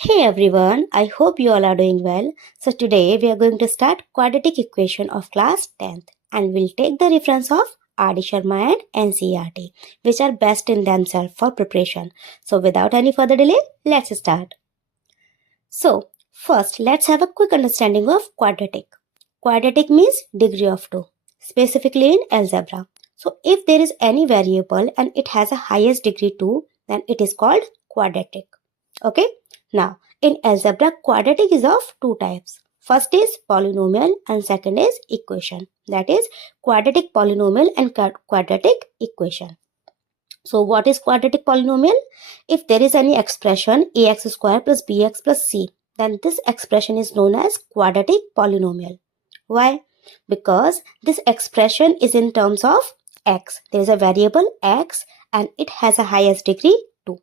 Hey everyone, I hope you all are doing well. So today we are going to start quadratic equation of class 10th and we'll take the reference of R.D. Sharma and NCERT, which are best in themselves for preparation. So without any further delay, let's start. So first, let's have a quick understanding of quadratic. Quadratic means degree of 2, specifically in algebra. So if there is any variable and it has a highest degree 2, then it is called quadratic. Okay. Now, in algebra, quadratic is of two types. First is polynomial and second is equation. That is quadratic polynomial and quadratic equation. So what is quadratic polynomial? If there is any expression ax square plus bx plus c, then this expression is known as quadratic polynomial. Why? Because this expression is in terms of x. There is a variable x and it has a highest degree 2.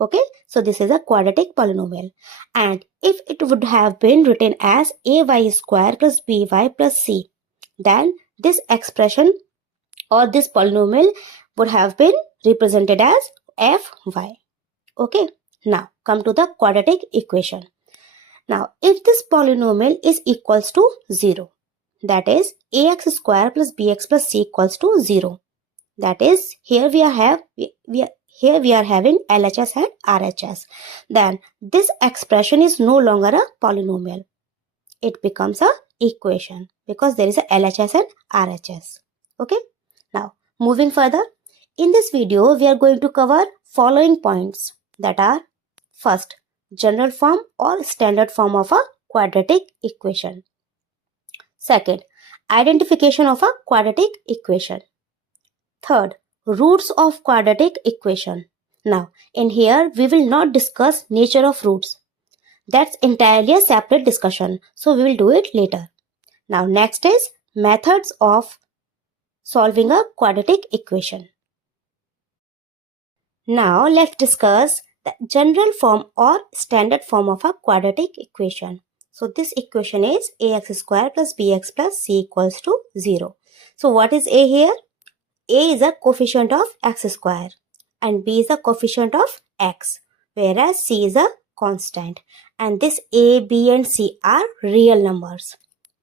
Okay, so this is a quadratic polynomial. And if it would have been written as ay square plus by plus c, then this expression or this polynomial would have been represented as fy. Okay, now come to the quadratic equation. Now, if this polynomial is equals to 0, that is ax square plus bx plus c equals to 0. That is, here we are having LHS and RHS. Then this expression is no longer a polynomial. It becomes a equation because there is a LHS and RHS. Okay. Now moving further, in this video we are going to cover following points, that are first, general form or standard form of a quadratic equation. Second, identification of a quadratic equation. Third, roots of quadratic equation. Now, in here, we will not discuss nature of roots. That's entirely a separate discussion. So, we will do it later. Now, next is methods of solving a quadratic equation. Now, let's discuss the general form or standard form of a quadratic equation. So, this equation is ax square plus bx plus c equals to 0. So, what is a here? A is a coefficient of x square and b is a coefficient of x, whereas c is a constant, and this a, b and c are real numbers,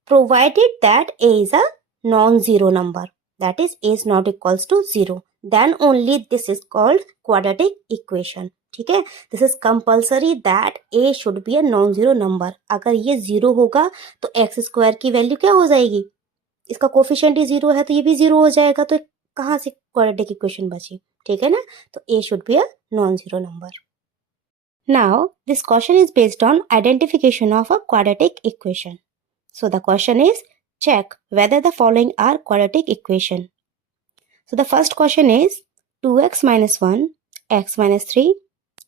provided that a is a non-zero number, that is a is not equals to 0, then only this is called quadratic equation. ठीक है, this is compulsory that a should be a non-zero number. अगर ये 0 होगा तो x square की value क्या हो जाएगी? इसका कोफिशिएंट ही 0 है तो ये भी 0 हो जाएगा, तो कहाँ से क्वाड्रेटिक इक्वेशन बची? ठीक है ना, तो a should be a non-zero number. Now this question is based on identification of a quadratic equation. So the question is, check whether the following are quadratic equation. So the first question is 2x minus 1 x minus 3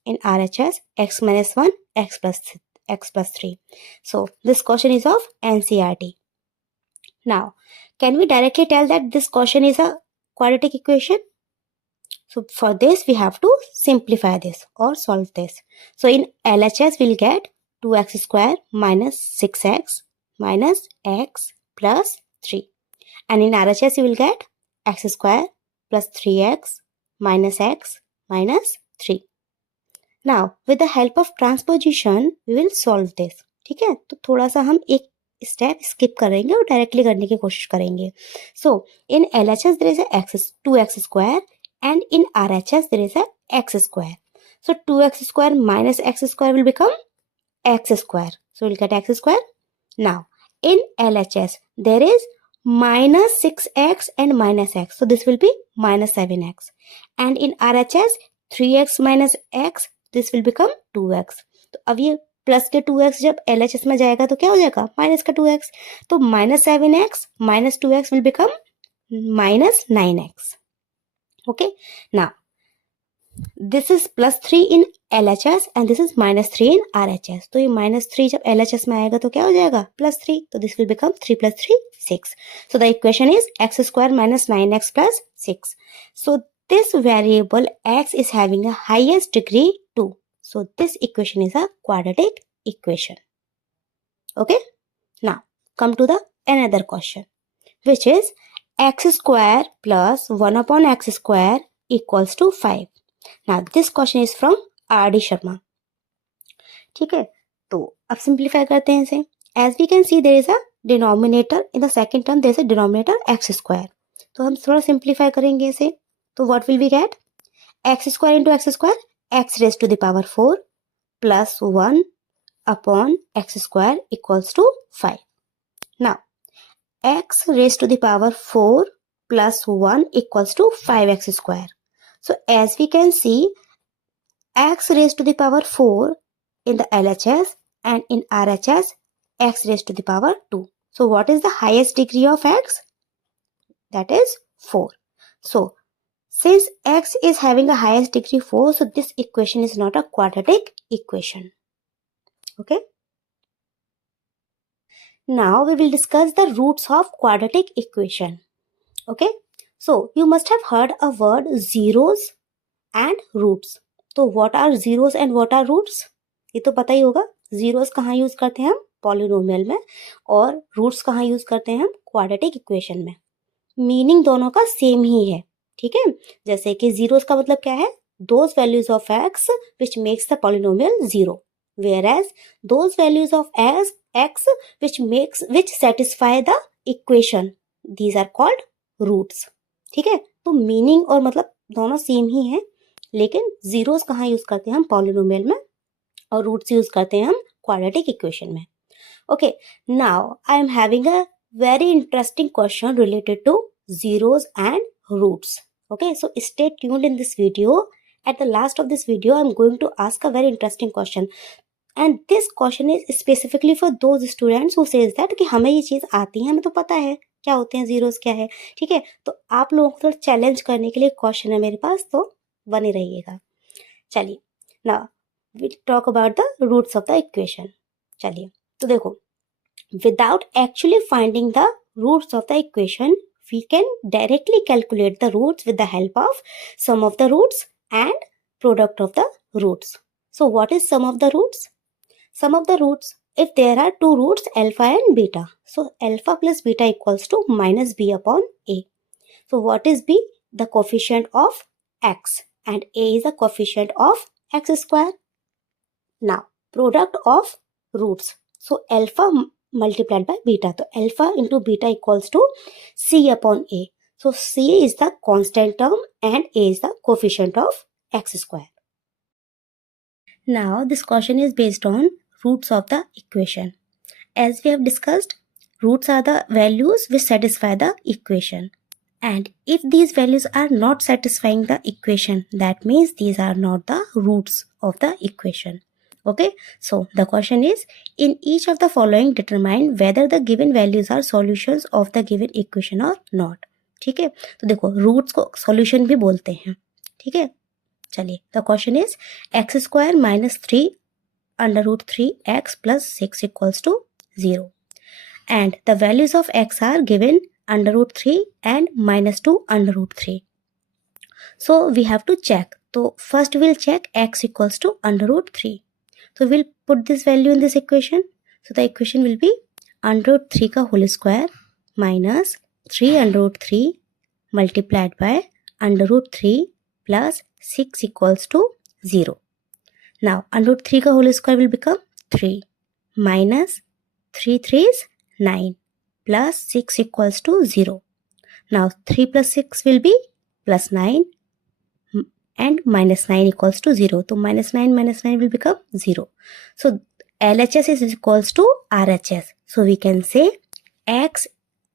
in RHS x minus 1 x plus 3. So this question is of NCERT. Now, can we directly tell that this question is a quadratic equation? So for this, we have to simplify this or solve this. So in LHS, we'll get 2x square minus 6x minus x plus 3. And in RHS, you will get x square plus 3x minus x minus 3. Now, with the help of transposition, we will solve this. ठीक है, तो थोड़ा सा हम एक step skip करेंगे और directly करने की कोशिश करेंगे. So in LHS there is a 2x square and in RHS there is a x square. So 2x square minus x square will become x square. So we'll get x square. Now in LHS there is minus 6x and minus x. So this will be minus 7x. And in RHS 3x minus x, this will become 2x. तो अब ये plus के 2x जब LHS में जाएगा तो क्या हो जाएगा? माइनस का 2x. तो minus 7x minus 2x will become minus 9x. Okay. Now, this is plus 3 in LHS and this is minus 3 in RHS. तो ये minus 3 जब LHS में आएगा तो क्या हो जाएगा? Plus 3. तो this will become 3 plus 3, 6. So the equation is x square minus 9x plus 6. So this variable x is having a highest degree 2. So this equation is a quadratic equation. Okay. Now come to the another question, which is x square plus 1 upon x square equals to 5. Now this question is from R.D. Sharma. ठीक है, तो अब simplify करते हैं इसे. As we can see there is a denominator in the second term, there is a denominator x square. तो हम थोड़ा सिंप्लीफाई करेंगे इसे. तो what will we get? X square into x square, x raise to the power 4 plus 1 upon x square equals to 5. Now, x raised to the power 4 plus 1 equals to 5x square. So, as we can see, x raised to the power 4 in the LHS and in RHS, x raised to the power 2. So, what is the highest degree of x? That is 4. So, since x is having a highest degree 4, so this equation is not a quadratic equation. Okay. Now we will discuss the roots of quadratic equation. Okay. So you must have heard a word zeros and roots. तो what are zeros and what are roots? ये तो पता ही होगा. zeros कहाँ use करते हैं हम? Polynomial में. और roots कहाँ यूज करते हैं हम? क्वाड्रेटिक इक्वेशन में. मीनिंग दोनों का सेम ही है. ठीक है. जैसे कि zeros का मतलब क्या है? Those values of x which makes the polynomial zero. Whereas those values of x which satisfy the equation, these are called roots. ठीक है. तो मीनिंग और मतलब दोनों सेम ही है, लेकिन जीरोस कहाँ यूज करते हैं हम? पॉलिनोमियल में, और रूट्स यूज करते हैं हम क्वाड्रेटिक इक्वेशन में. Okay, now I am having a very interesting question related to zeros and roots. Okay, so stay tuned in this video. At the last of this video, I'm going to ask a very interesting question. And this question is specifically for those students who says that कि हमें ये चीज़ आती है, हमें तो पता है क्या होते हैं zeros, क्या है. ठीक है, तो आप लोगों को थोड़ा चैलेंज करने के लिए क्वेश्चन है मेरे पास, तो बने रहिएगा. चलिए, now we'll talk about the roots of the equation. चलिए, तो देखो, without actually finding the roots of the equation, we can directly calculate the roots with the help of sum of the roots and product of the roots. So what is sum of the roots? Sum of the roots, if there are two roots alpha and beta, so alpha plus beta equals to minus b upon a. So what is b? The coefficient of x, and a is the coefficient of x square. Now product of roots, so alpha multiplied by beta, so alpha into beta equals to c upon a. So c is the constant term and a is the coefficient of x square. Now this question is based on roots of the equation. As we have discussed, roots are the values which satisfy the equation. And if these values are not satisfying the equation, that means these are not the roots of the equation. Okay, so the question is, in each of the following determine whether the given values are solutions of the given equation or not. ठीक है, तो देखो roots को solution भी बोलते हैं. ठीक है, चलिए, the question is x square minus 3 under root 3x plus 6 equals to 0. And the values of x are given under root 3 and minus 2 under root 3. So we have to check. So first we'll check x equals to under root 3. So we'll put this value in this equation. So the equation will be under root 3 का whole square minus 3 under root 3 multiplied by under root 3 plus 6 equals to 0. Now under root 3 का whole square will become 3 minus 3 3s 9 plus 6 equals to 0. Now 3 plus 6 will be plus 9 and minus 9 equals to 0. So minus 9 will become 0. So LHS is equals to RHS. So we can say x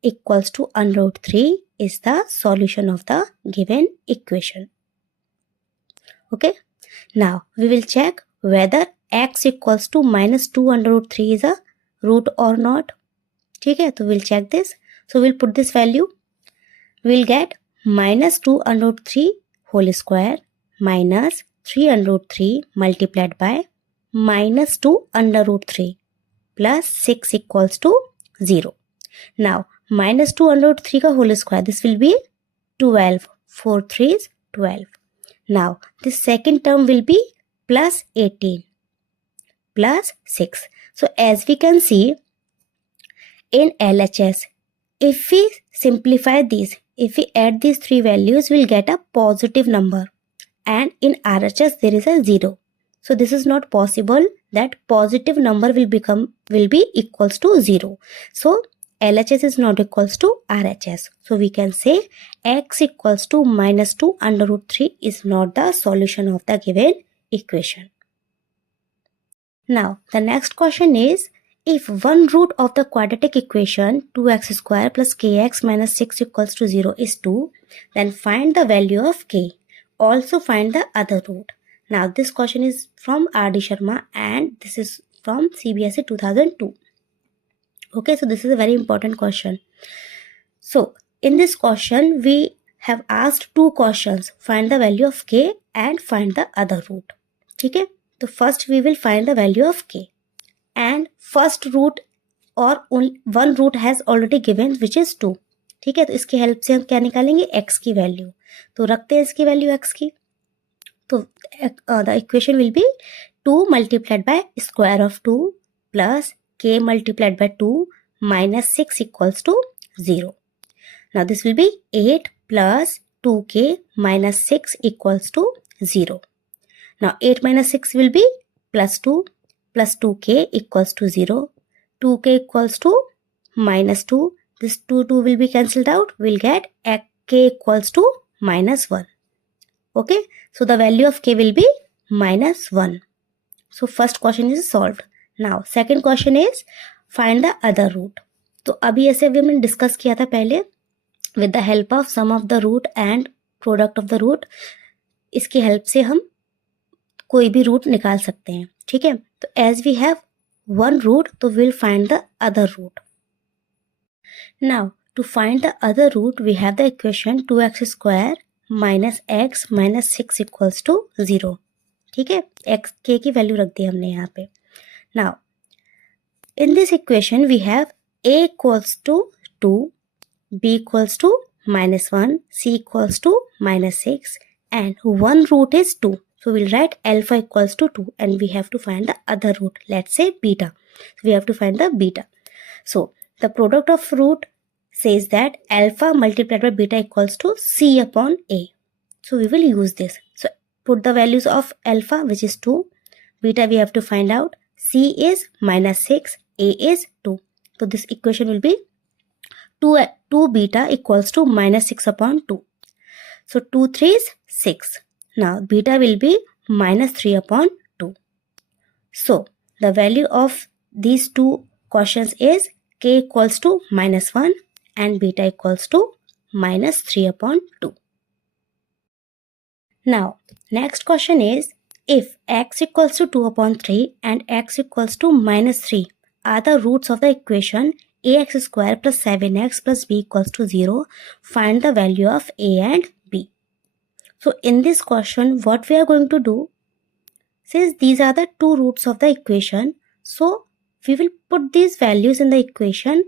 equals to under root 3 is the solution of the given equation. Okay. Now we will check whether x equals to minus 2 under root 3 is a root or not. ठीक है, तो we'll check this. So we'll put this value. We'll get minus 2 under root 3 whole square minus 3 under root 3 multiplied by minus 2 under root 3 plus 6 equals to 0. Now minus 2 under root 3 का whole square, this will be 12. 4 3s 12. Now this second term will be plus 18 plus 6. So as we can see in LHS, if we simplify these, if we add these three values, we'll get a positive number, and in RHS there is a 0. So this is not possible. that positive number will be equals to 0. So LHS is not equals to RHS. So we can say x equals to minus 2 under root 3 is not the solution of the given equation. Now the next question is, if one root of the quadratic equation 2x square plus kx minus 6 equals to 0 is 2, then find the value of k. Also find the other root. Now this question is from R.D. Sharma and this is from CBSE 2002. Okay, so this is a very important question. So in this question we have asked two questions, find the value of k and find the other root. Okay, so first we will find the value of k and first root और one root has already given which is 2. ठीक है, तो इसकी help से हम क्या निकालेंगे, x की वैल्यू. तो रखते हैं इसकी वैल्यू x की. तो the equation will be 2 multiplied by square of 2 plus k multiplied by 2 minus 6 equals to 0. Now this will be 8 plus 2k minus 6 equals to 0. Now 8 minus 6 will be plus 2 plus 2k equals to 0. 2k equals to minus 2. This 2 will be cancelled out. We'll get k equals to minus 1. Okay. So the value of k will be minus 1. So first question is solved. Now second question is find the other root. तो अभी ऐसे भी हमने discuss किया था पहले with the help of sum of the root and product of the root. इसकी help से हम कोई भी रूट निकाल सकते हैं. ठीक है, तो as we have one root तो will find the other root. Now to find the other root we have the equation 2x square minus x minus 6 equals to 0. ठीक है, x k की वैल्यू रख दी हमने यहाँ पे. Now in this equation we have a equals to 2, b equals to minus 1, c equals to minus 6 and one root is 2. So we'll write alpha equals to 2 and we have to find the other root. Let's say beta. So we have to find the beta. So the product of root says that alpha multiplied by beta equals to c upon a. So we will use this. So put the values of alpha which is 2. Beta we have to find out. C is minus 6. A is 2. So this equation will be 2 beta equals to minus 6 upon 2. So 2 3 is 6. Now beta will be minus 3 upon 2. So the value of these two quotients is k equals to minus 1 and beta equals to minus 3 upon 2. Now next question is, if x equals to 2 upon 3 and x equals to minus 3 are the roots of the equation ax square plus 7x plus b equals to 0, find the value of a and b. So in this question what we are going to do, since these are the two roots of the equation, so we will put these values in the equation.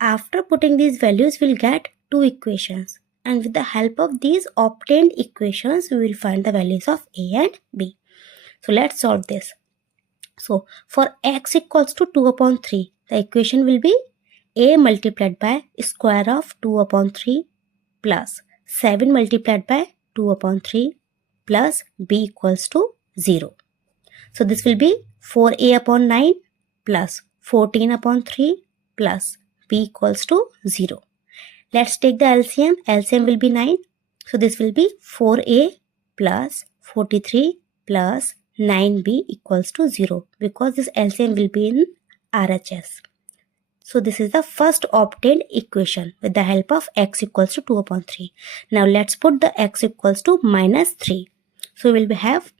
After putting these values we'll get two equations and with the help of these obtained equations we will find the values of a and b. So let's solve this. So for x equals to 2 upon 3 the equation will be a multiplied by square of 2 upon 3 plus 7 multiplied by 2 upon 3 plus b equals to 0. So this will be 4a upon 9 plus 14 upon 3 plus b equals to 0. Let's take the LCM. LCM will be 9. So this will be 4a plus 43 plus 9b equals to 0 because this LCM will be in RHS. So this is the first obtained equation with the help of x equals to 2 upon 3. Now let's put the x equals to minus 3. So we will have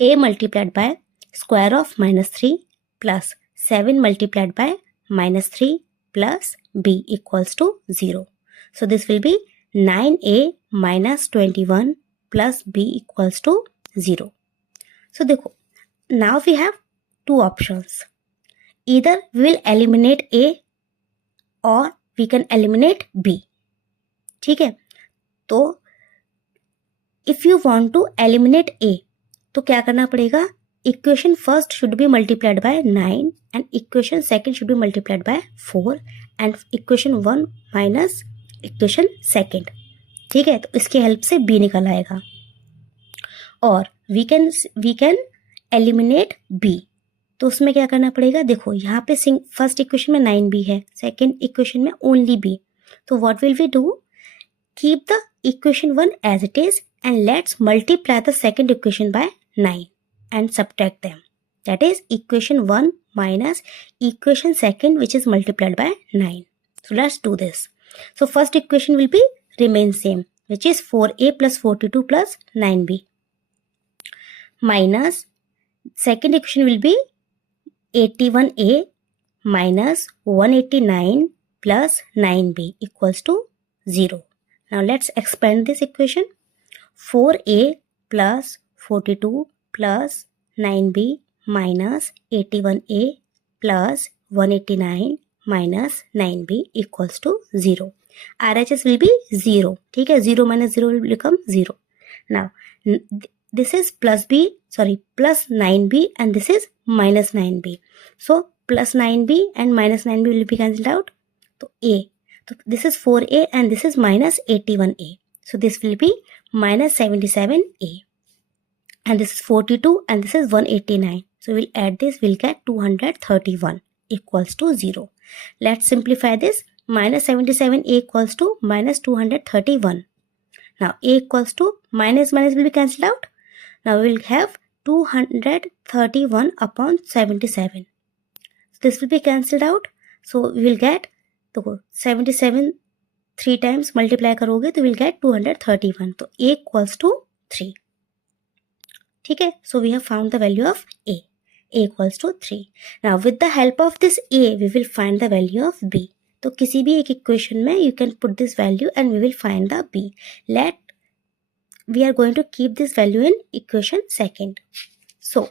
a multiplied by square of minus 3 plus 7 multiplied by minus 3 plus b equals to 0. So this will be 9a minus 21 plus b equals to 0. So देखो, now we have two options. Either we will eliminate a or we can eliminate b. ठीक है, तो if you want to eliminate a तो क्या करना पड़ेगा, equation first should be multiplied by 9 and equation second should be multiplied by 4 and equation 1 minus equation second. ठीक है, तो इसकी हेल्प से b निकल आएगा. और we can eliminate b. तो उसमें क्या करना पड़ेगा, देखो यहाँ पे फर्स्ट इक्वेशन में 9b है, सेकेंड इक्वेशन में ओनली b. तो what will we do, keep the equation 1 as it is and let's multiply the second equation by 9 and subtract them. That is equation 1 minus equation second which is multiplied by 9. So let's do this. So first equation will be remain same, which is 4a plus 42 plus 9b, minus second equation will be 81a minus 189 plus 9b equals to 0. Now let's expand this equation. 4a plus 42 plus 9b minus 81a plus 189 minus 9b equals to 0. RHS will be 0. ठीक है, 0 minus 0 will become 0. Now this is plus 9b and this is minus 9b. So plus 9b and minus 9b will be cancelled out. So a. So this is 4a and this is minus 81a. So this will be minus 77a. And this is 42 and this is 189. So we'll add this, we'll get 231 equals to 0. Let's simplify this. Minus 77a equals to minus 231. Now a equals to minus will be cancelled out. Now we will have 231 upon 77. So this will be cancelled out. So we will get 77 3 times multiply करोगे तो we'll get 231. तो a equals to 3. ठीक है, so we have found the value of a equals to 3. Now with the help of this a we will find the value of b. तो किसी भी एक equation में you can put this value and we will find the b. We are going to keep this value in equation second. So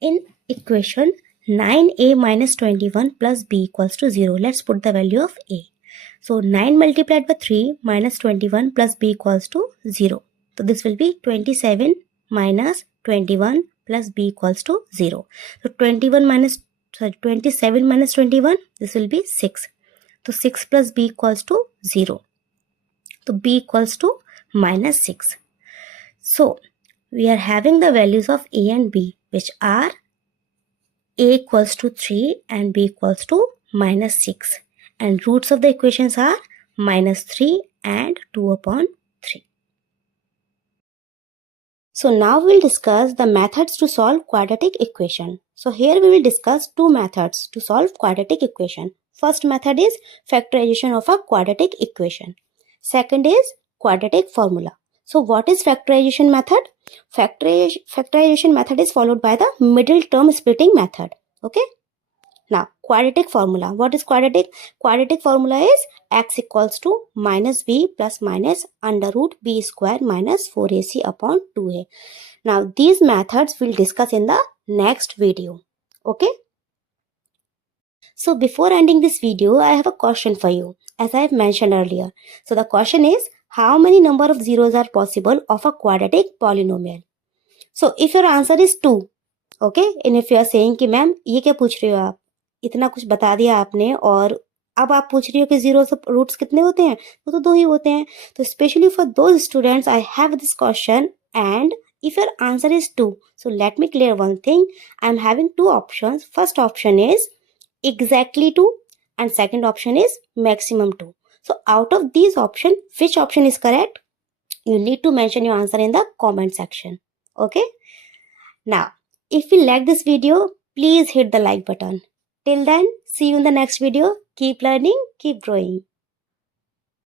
in equation 9a minus 21 plus b equals to 0. Let's put the value of a. So 9 multiplied by 3 minus 21 plus b equals to 0. So this will be 27 minus 21 plus b equals to 0. So 27 minus 21, this will be 6. So 6 plus b equals to 0. So b equals to minus 6. So we are having the values of a and b, which are a equals to 3 and b equals to minus 6. And roots of the equations are minus 3 and 2 upon 3. So now we will discuss the methods to solve quadratic equation. So here we will discuss two methods to solve quadratic equation. First method is factorization of a quadratic equation. Second is quadratic formula. So what is factorization method? Factorization method is followed by the middle term splitting method. Okay. Now quadratic formula. What is quadratic? Quadratic formula is x equals to minus b plus minus under root b square minus 4ac upon 2a. Now these methods we'll discuss in the next video. Okay. So before ending this video, I have a question for you, as I have mentioned earlier. So the question is, how many number of zeros are possible of a quadratic polynomial? So if your answer is 2, okay, and if you are saying कि ma'am ये क्या पूछ रहे हो आप, इतना कुछ बता दिया आपने और अब आप पूछ रही हो कि जीरो से रूट्स कितने होते हैं, वो तो 2 ही होते हैं. तो specially for those students I have this question and if your answer is 2, so let me clear one thing. I am having two options. First option is exactly 2 and second option is maximum 2. So out of these options, which option is correct? You need to mention your answer in the comment section. Okay. Now, if you like this video, please hit the like button. Till then, see you in the next video. Keep learning, keep growing.